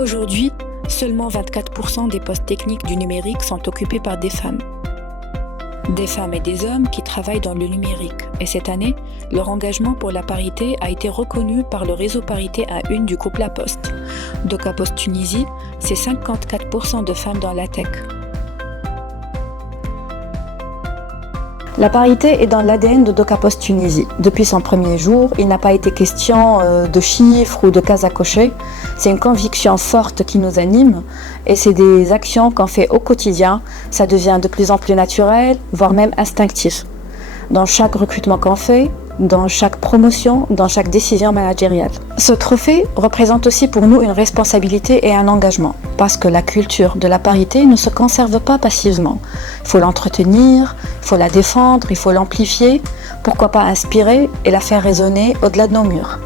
Aujourd'hui, seulement 24% des postes techniques du numérique sont occupés par des femmes. Des femmes et des hommes qui travaillent dans le numérique. Et cette année, leur engagement pour la parité a été reconnu par le réseau Parité A1 du groupe La Poste. DocaPost Tunisie, c'est 54% de femmes dans la tech. La parité est dans l'ADN de DocaPost Tunisie. Depuis son premier jour, il n'a pas été question de chiffres ou de cases à cocher. C'est une conviction forte qui nous anime et c'est des actions qu'on fait au quotidien. Ça devient de plus en plus naturel, voire même instinctif. Dans chaque recrutement qu'on fait, dans chaque promotion, dans chaque décision managériale. Ce trophée représente aussi pour nous une responsabilité et un engagement, parce que la culture de la parité ne se conserve pas passivement. Il faut l'entretenir, il faut la défendre, il faut l'amplifier, pourquoi pas inspirer et la faire résonner au-delà de nos murs.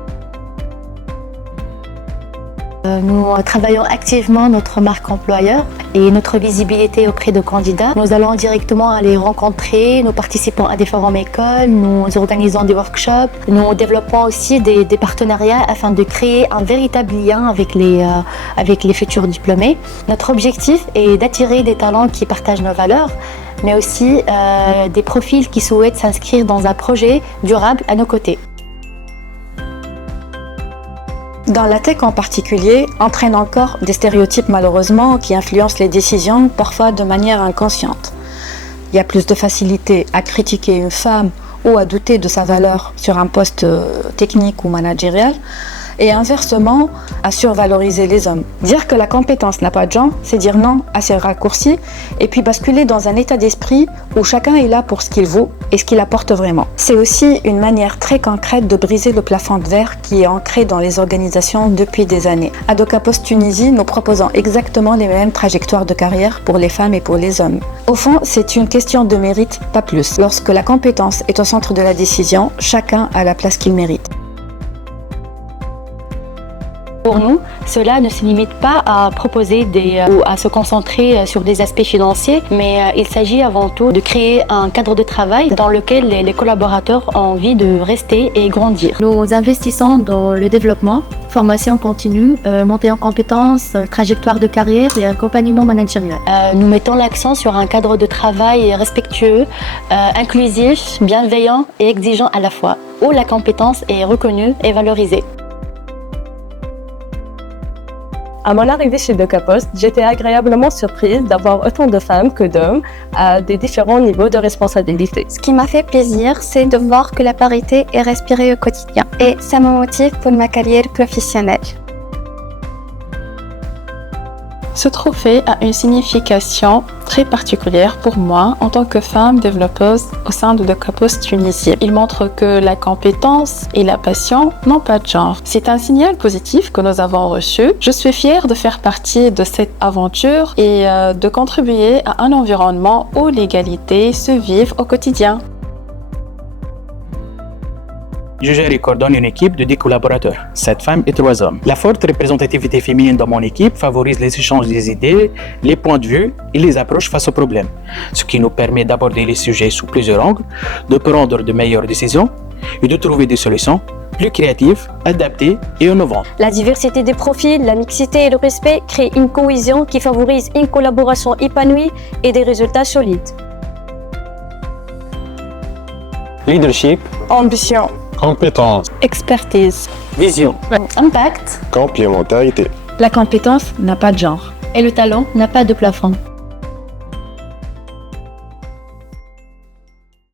Nous travaillons activement notre marque employeur et notre visibilité auprès de candidats. Nous allons directement les rencontrer, nous participons à différentes écoles, nous organisons des workshops, nous développons aussi des partenariats afin de créer un véritable lien avec les futurs diplômés. Notre objectif est d'attirer des talents qui partagent nos valeurs, mais aussi des profils qui souhaitent s'inscrire dans un projet durable à nos côtés. Dans la tech en particulier, entraîne encore des stéréotypes malheureusement qui influencent les décisions, parfois de manière inconsciente. Il y a plus de facilité à critiquer une femme ou à douter de sa valeur sur un poste technique ou managérial, et inversement, à survaloriser les hommes. Dire que la compétence n'a pas de genre, c'est dire non à ces raccourcis et puis basculer dans un état d'esprit où chacun est là pour ce qu'il vaut et ce qu'il apporte vraiment. C'est aussi une manière très concrète de briser le plafond de verre qui est ancré dans les organisations depuis des années. À DocaPost Tunisie, nous proposons exactement les mêmes trajectoires de carrière pour les femmes et pour les hommes. Au fond, c'est une question de mérite, pas plus. Lorsque la compétence est au centre de la décision, chacun a la place qu'il mérite. Pour nous, cela ne se limite pas à proposer ou à se concentrer sur des aspects financiers, mais il s'agit avant tout de créer un cadre de travail dans lequel les collaborateurs ont envie de rester et grandir. Nous investissons dans le développement, formation continue, montée en compétences, trajectoire de carrière et accompagnement managérial. Nous mettons l'accent sur un cadre de travail respectueux, inclusif, bienveillant et exigeant à la fois, où la compétence est reconnue et valorisée. À mon arrivée chez DocaPost, j'étais agréablement surprise d'avoir autant de femmes que d'hommes à des différents niveaux de responsabilité. Ce qui m'a fait plaisir, c'est de voir que la parité est respirée au quotidien et ça me motive pour ma carrière professionnelle. Ce trophée a une signification très particulière pour moi en tant que femme développeuse au sein de DocaPost Tunisie. Il montre que la compétence et la passion n'ont pas de genre. C'est un signal positif que nous avons reçu. Je suis fière de faire partie de cette aventure et de contribuer à un environnement où l'égalité se vive au quotidien. Je gère et coordonne une équipe de 10 collaborateurs, 7 femmes et 3 hommes. La forte représentativité féminine dans mon équipe favorise les échanges des idées, les points de vue et les approches face aux problèmes, ce qui nous permet d'aborder les sujets sous plusieurs angles, de prendre de meilleures décisions et de trouver des solutions plus créatives, adaptées et innovantes. La diversité des profils, la mixité et le respect créent une cohésion qui favorise une collaboration épanouie et des résultats solides. Leadership, Ambition, compétence, Expertise, Vision, impact, complémentarité. La compétence n'a pas de genre. et le talent n'a pas de plafond.